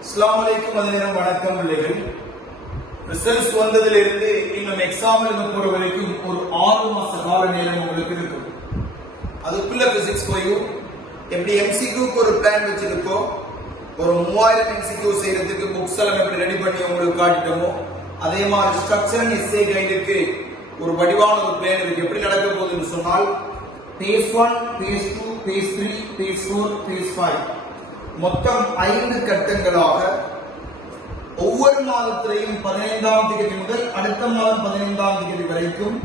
அஸ்ஸலாமு அலைக்கும் அதிநேரம் வணக்கம் பிள்ளைகள். ரிசல்ட்ஸ் வந்ததிலிருந்து இன்னும் எக்ஸாம் எழுத போற வரைக்கும் ஒரு 6 மாச கால நேரம் உங்களுக்கு இருக்கும். அதுக்குள்ள பிசிக்ஸ் போயும் எப்படி எம்சிக்யூக்கு ஒரு பிளான் வச்சிருக்கோம், ஒரு 3000 எம்சிக்யூ செய்யறதுக்கு புக்ஸ் எல்லாம் எப்படி ரெடி பண்ணி உங்களுக்கு காட்டிட்டோமோ அதே மாதிரி ஸ்ட்ரக்சர் அண்ட் எஸ்ஏ கைடுக்கு ஒரு வடிவான ஒரு பிளான் இருக்கு. எப்படி நடக்க போகுதுன்னு சொன்னால் phase 1, phase 2, phase 3, phase 4, phase 5 மொத்தம் 5 கட்டங்களாக ஒவ்வொரு மாதத்திலையும் 15ஆம் தேதி முதல் அடுத்த மாதம் 15ஆம் தேதி வரைக்கும்.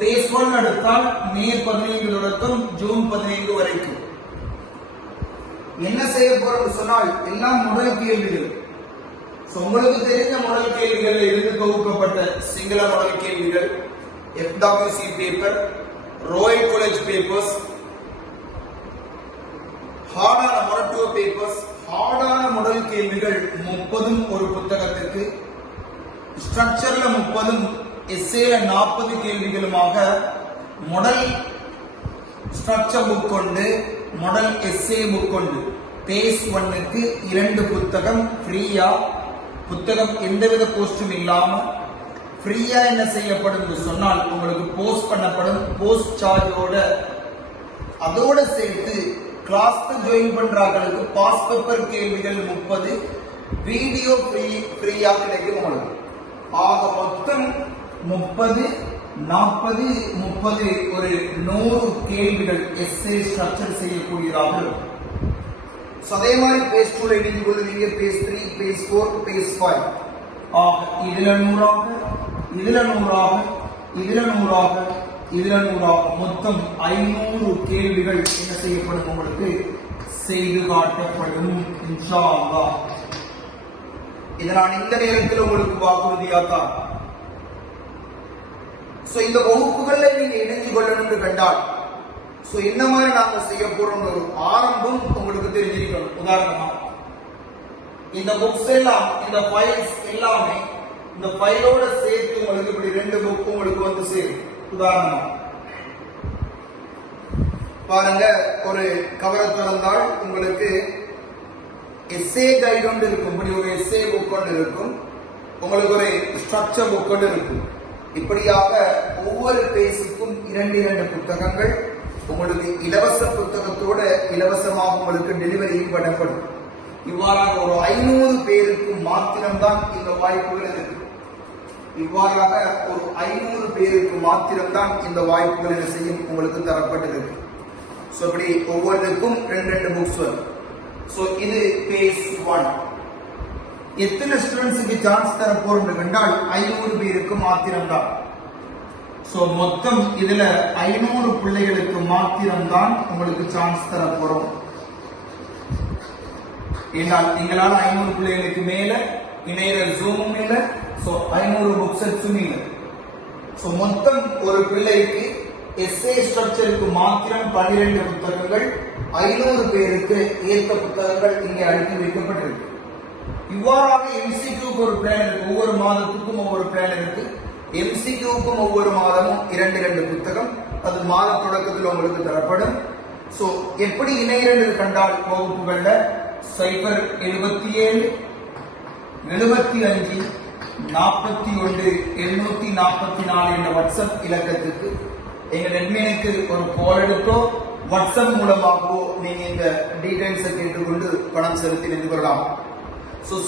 பேஸ் 1 எடுத்தால் மே 15 தொடக்கம் ஜூன் 15 வரைக்கும் என்ன செய்ய போறோம் சொன்னால் எல்லாம் முதல் கேள்விகள். உங்களுக்கு தெரிஞ்ச முதல் கேள்விகள் இருந்து தொகுக்கப்பட்ட சிங்கள முதல் கேள்விகள், FWC paper, Royal College papers, ஹார்டான மொரட்டுவ பேப்பர்ஸ், ஹார்டான முதல் கேள்விகள் 30 ஒரு புத்தகத்திற்கு, ஸ்ட்ரக்சர்ல 30, எஸ்ஏல 40 கேள்விகளுமாக மாடல் ஸ்ட்ரக்சர் புக் கொண்டு மாடல் எஸ்ஏ புக் கொண்டு பேஸ் 1க்கு 2 புத்தகம் ஃப்ரீயா, புத்தகம் எந்தவித கோஸ்டும் இல்லாம ஃப்ரீயா என்ன செய்யப்படும் சொன்னால் உங்களுக்கு போஸ்ட் பண்ணப்படும். போஸ்ட் சார்ஜோட அதோட சேர்த்து கிளாஸ்க்கு ஜாயின் பண்றாங்களுக்கு பாஸ் பேப்பர் கேள்விகள் 30, வீடியோ ஃப்ரீயா கிடைக்கும் உங்களுக்கு. ஆக மொத்தம் 30, 40, 30 ஒரு 100 கேள்விகள் எஸ்ஏ ஸ்ட்ரக்சர் செய்யக்கூடியதாக இருக்கும். அதே மாதிரி பேஸ் 2 எழுதி கொள்வீங்க, பேஸ் 3, பேஸ் 4, பேஸ் 5. ஆக இதுல 100, இதுல 100, இதுல 100, இதுல 100 மொத்தம் 500 கேள்விகள் என்ன செய்யப்படும் உங்களுக்கு செய்து காட்டப்படும் இன்ஷா அல்லாஹ். இதை நான் இந்த நேரத்தில் உங்களுக்கு வாக்குறுதியாத்தான். இந்த வகுப்புகள்ல நீங்க இணைஞ்சு கொள்ளணும் கண்டால் என்ன மாதிரி நாங்க செய்ய போறோம் ஒரு ஆரம்பம் உங்களுக்கு தெரிஞ்சிருக்கணும். உதாரணமா இந்த புக்ஸ் எல்லாம், இந்த ஃபைல்ஸ் எல்லாமே இந்த ஃபைலோட சேர்த்து உங்களுக்கு இப்படி 2 புக் உங்களுக்கு வந்து சேரும். உதாரணமா பாருங்க, ஒரு கவரை திறந்தால் உங்களுக்கு எஸ்ஏ கைடு ஒன்று இருக்கும், இப்படி ஒரு எஸ்ஏ புக் ஒன்று இருக்கும், உங்களுக்கு ஒரு ஸ்ட்ரக்சர் புக் ஒன்று இருக்கும். இப்படியாக ஒவ்வொரு பேஸுக்கும் 2 புத்தகங்கள் உங்களுக்கு இலவச புத்தகத்தோட இலவசமாக உங்களுக்கு டெலிவரியும் பண்ணப்படும். இவ்வாறாக ஒரு 500 பேருக்கு மாத்திரம்தான் இந்த வாய்ப்புகள் இருக்கு. இவ்வாறாக ஒரு 500 பேருக்கு மாத்திரம்தான் இந்த வாய்ப்புகள் என்ன செய்யும் உங்களுக்கு தரப்பட்டிருக்கு. இப்படி ஒவ்வொருக்கும் 2 புக்ஸ் வரும். இது பேஸ் 1. எத்தனை ஸ்டூடெண்ட்ஸுக்கு சான்ஸ் தர போறோம் கண்டால் 500 பேருக்கு மாத்திரம்தான். மொத்தம் இதுல 500 பிள்ளைகளுக்கு மாத்திரம்தான் உங்களுக்கு சான்ஸ் தர போறோம். ஏனால் நீங்களால 500 பிள்ளைகளுக்கு மேல இணைய ஜூமும் இல்ல, 500 புக் செட்ஸும் இல்ல. மொத்தம் ஒரு பிள்ளைக்கு எஸ்ஏ ஸ்ட்ரக்சருக்கு மாத்திரம் 12 புத்தகங்கள், 500 பேருக்கு ஏற்ற புத்தகங்கள் இங்கே அனுப்பி வைக்கப்பட்டிருக்கு. இவ்வாறாக எம்சிக்யூக்கு ஒரு பிளான் இருக்கு. ஒவ்வொரு மாதத்துக்கும் ஒவ்வொரு பிளான் இருக்கு. எம்சிக்யூக்கும் ஒவ்வொரு மாதமும் 2 புத்தகம், அது மாத தொடக்கத்தில் உங்களுக்கு தரப்படும். எப்படி இணையர்கள் கண்டால் வகுப்புகள்ல 077 75 41 744 என்ற வாட்ஸ்அப் இலக்கத்துக்கு எங்க அட்மினுக்கு ஒரு கால் எடுத்தோ வாட்ஸ்அப் மூலமாகவோ நீங்க இந்த டீடைல்ஸை கேட்டுக்கொண்டு பணம் செலுத்தி நின்று கொள்ளலாம்.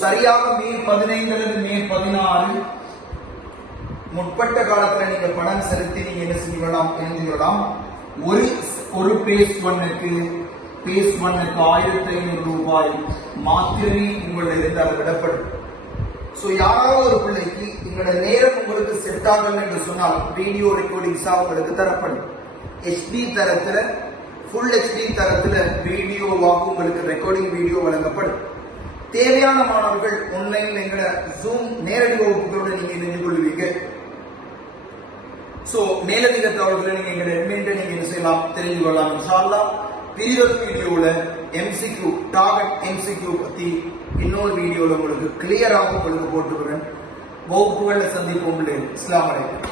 சரியாக மே 15 அல்லது மே 16 முற்பட்ட காலத்துல நீங்க பணம் செலுத்தி நீங்க என்ன செய்யலாம் தெரிந்து கொள்ளலாம். ஒரு பேஸ் 1க்கு 1500 ரூபாய் மாத்திரமே உங்களுடைய இருந்து அது விடப்படும். யாராவது ஒரு பிள்ளைக்கு எங்களோட நேரம் உங்களுக்கு செட் ஆகல என்று சொன்னால் வீடியோ ரெக்கார்டிங்ஸா உங்களுக்கு தரப்படும். HD தரத்துல, ஃபுல் HD தரத்துல வீடியோவாக உங்களுக்கு ரெக்கார்டிங் வீடியோ வழங்கப்படும். தேவையான மாணவர்கள் ஆன்லைன்ல எங்களோட ஜூம் நேரடி வகுப்புகளோடு நீங்க இணைந்து கொள்வீங்க. மேலதிக தகவல்களை நீங்க எங்க அட்மின்ட்ட நீங்க என்ன செய்யலாம் தெரிந்து கொள்ளலாம். இன்ஷா அல்லாஹ் பிரிதொரு வீடியோல எம்சிக்யூ டார்கெட் எம்சிக்யூ பத்தி இன்னொரு வீடியோல உங்களுக்கு கிளியராக உங்களுக்கு போட்டுக்கிறேன். வகுப்புகளை சந்திப்போம். அஸ்ஸலாமு அலைக்கும்.